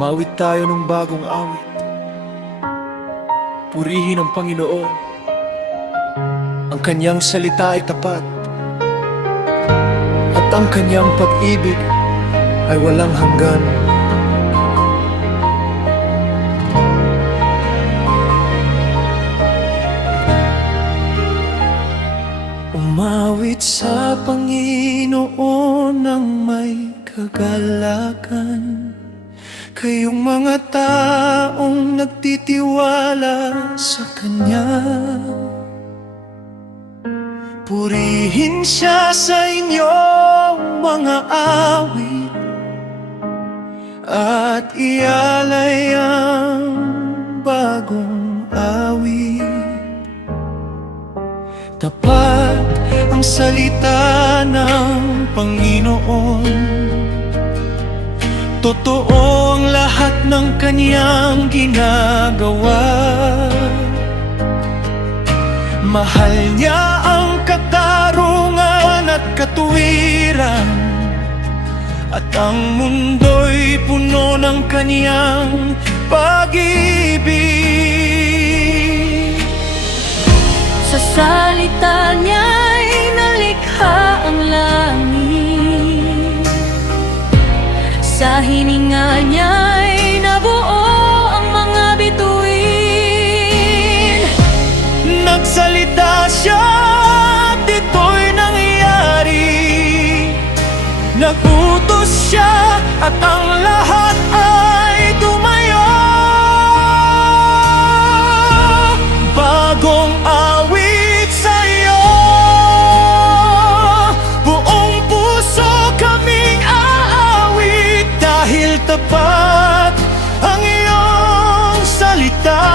Umawit tayo ng bagong awit. Purihin ang Panginoon. Ang kanyang salita ay tapat, at ang kanyang pag-ibig ay walang hanggan. Umawit sa Panginoon ng may kagalakan, kayong mga taong nagtitiwala sa Kanya. Purihin Siya sa inyong mga awit, at ialay ang bagong awit. Tapat ang salita ng Panginoon, totoo ang lahat ng Kanyang ginagawa. Mahal Niya ang katarungan at katuwiran, at ang mundo'y puno ng Kanyang pag-ibig. Sa salita Niya'y nalikha ang langit, sa hininga Niya'y nabuo ang mga bituin. Nagsalita Siya at ito'y nangyari, nagutos Siya at ang lahat ay tumayo. Bagong awit sa'yo, buong puso kaming aawit, dahil tapat ang iyong salita,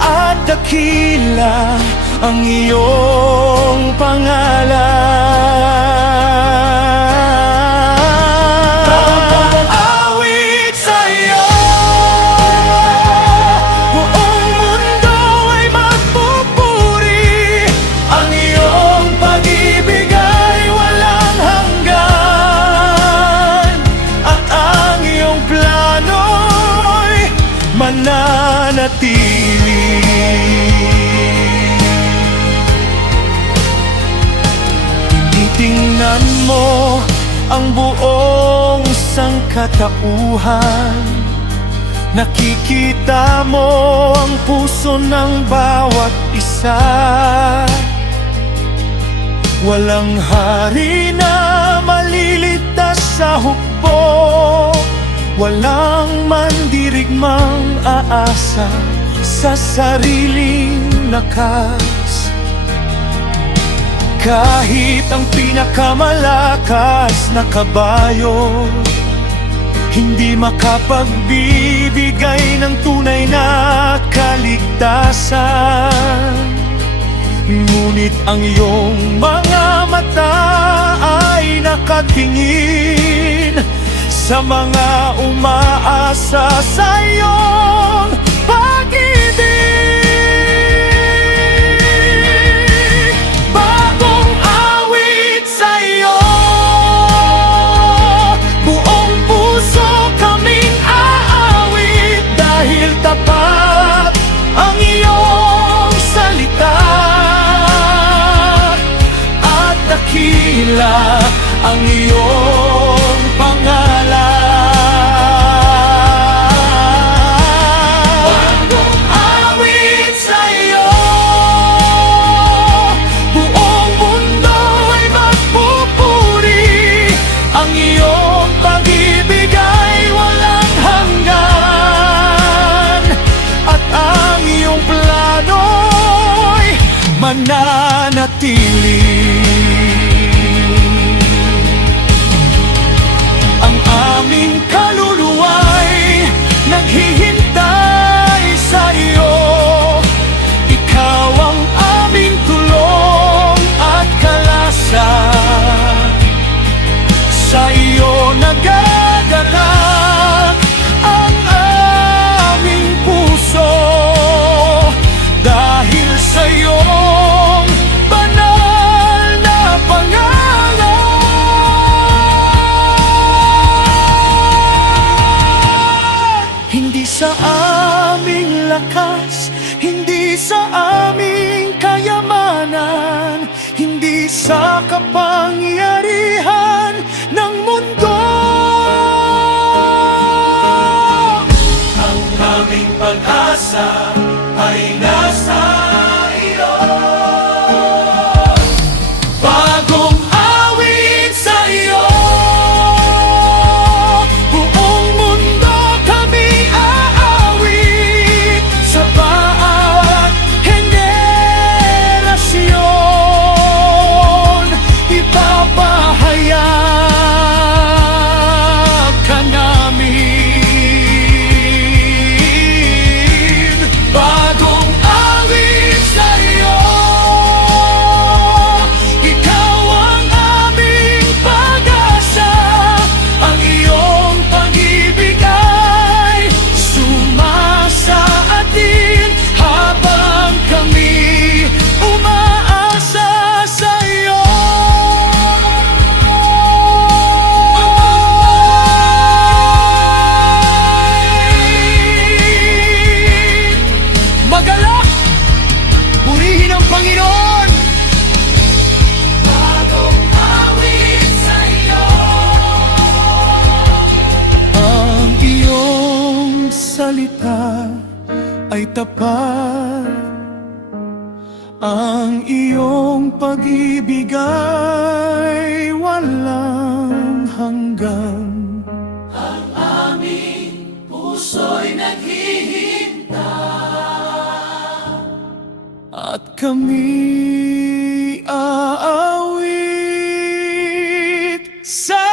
at dakila ang iyong pangalan. Bagong awit sa'yo, buong mundo ay magpupuri, ang iyong pag-ibig ay walang hanggan, at ang iyong plano'y mananatili. Tingnan mo ang buong sangkatauhan, nakikita mo ang puso ng bawat isa. Walang hari na maliligtas sa hukbo, walang mandirigmang aasa sa sariling lakas. Kahit ang pinakamalakas na kabayo hindi makapagbibigay ng tunay na kaligtasan, ngunit ang iyong mga mata ay nakatingin sa mga umaasa sa iyong pag-ibig. Bagong awit sa'yo, buong puso kaming aawit, dahil tapat ang iyong salita, at dakila ang iyong pangalan. Bagong awit sa'yo, buong mundo ay magpupuri, ang iyong pag-ibig ay walang hanggan, at ang iyong plano'y mananatili. Ang aming kaluluwa'y naghihintay sa iyo, ikaw ang aming tulong at kalasan. Sa iyo nagagalak ang aming puso, dahil sa iyong banal lakas, hindi sa aming kayamanan, hindi sa kapangyarihan ng mundo. Ang aming pag-asa ay nasa iyo. Bagong awit sa iyo. Buong mundo kami aawit sa bawat henerasyon. Ipapahayag ka namin. Bagong awit sa iyo. Ikaw ang aming pag-asa. Ang iyong pag-ibig ay sumasa atin habang kami umaasa sa iyo. Magalak! Purihin ang Panginoon! Bagong awit sa iyo. Ang iyong salita ay tapat. Ang iyong pag-ibig ay walang hanggan. Puso'y naghihintay at kami aawit sa